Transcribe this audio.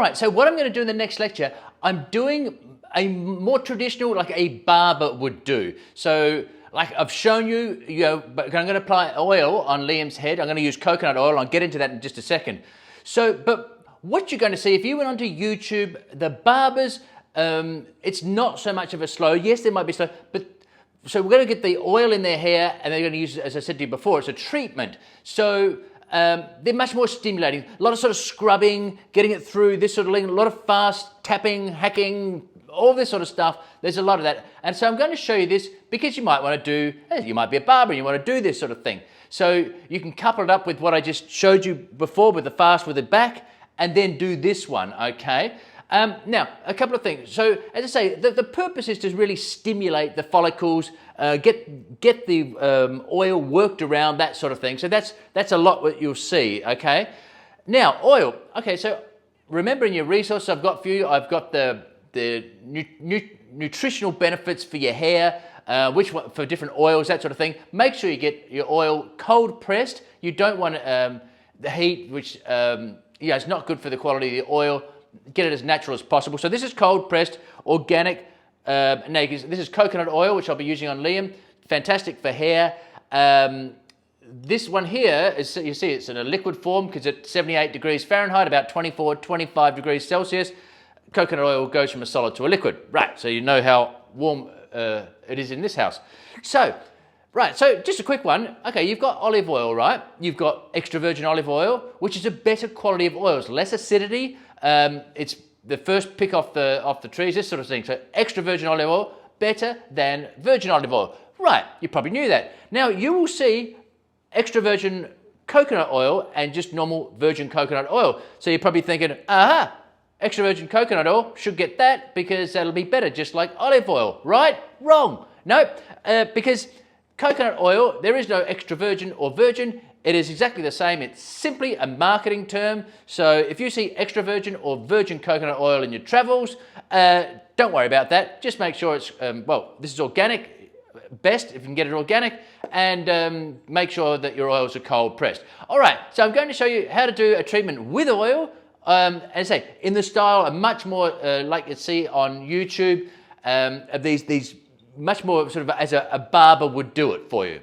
right, so what I'm going to do in the next lecture, I'm doing a more traditional, like a barber would do. So like I've shown you, but I'm going to apply oil on Liam's head. I'm going to use coconut oil. I'll get into that in just a second. So, but what you're going to see, if you went onto YouTube, the barbers, it's not so much of a slow. Yes, there might be slow, but so we're going to get the oil in their hair, and they're going to use, as I said to you before, it's a treatment. So they're much more stimulating. A lot of sort of scrubbing, getting it through, this sort of thing, a lot of fast tapping, hacking, all this sort of stuff. There's a lot of that. And so I'm going to show you this because you might want to do, you might be a barber and you want to do this sort of thing. So you can couple it up with what I just showed you before with the fast with the back, and then do this one, okay? Now, a couple of things. So, as I say, the purpose is to really stimulate the follicles, get the oil worked around, that sort of thing. So that's a lot what you'll see, okay? Now, oil. Okay, so remember in your resources I've got for you, I've got the nutritional benefits for your hair, which one, for different oils, that sort of thing. Make sure you get your oil cold pressed. You don't want the heat, which it's not good for the quality of the oil. Get it as natural as possible. So this is cold pressed, organic. This is coconut oil, which I'll be using on Liam. Fantastic for hair. This one here is, you see, it's in a liquid form because it's 78 degrees Fahrenheit, about 24, 25 degrees Celsius. Coconut oil goes from a solid to a liquid. Right, so you know how warm it is in this house. So, right, so just a quick one. Okay, you've got olive oil, right? You've got extra virgin olive oil, which is a better quality of oils, less acidity. It's the first pick off the trees, this sort of thing. So extra virgin olive oil, better than virgin olive oil. Right, you probably knew that. Now you will see extra virgin coconut oil and just normal virgin coconut oil. So you're probably thinking, aha, extra virgin coconut oil, should get that because that'll be better, just like olive oil, right? Wrong. No, because coconut oil, there is no extra virgin or virgin. It is exactly the same. It's simply a marketing term. So if you see extra virgin or virgin coconut oil in your travels, don't worry about that. Just make sure it's, this is organic, best if you can get it organic, and make sure that your oils are cold pressed. All right, so I'm going to show you how to do a treatment with oil, as I say, in the style, much more like you see on YouTube, these much more sort of as a barber would do it for you.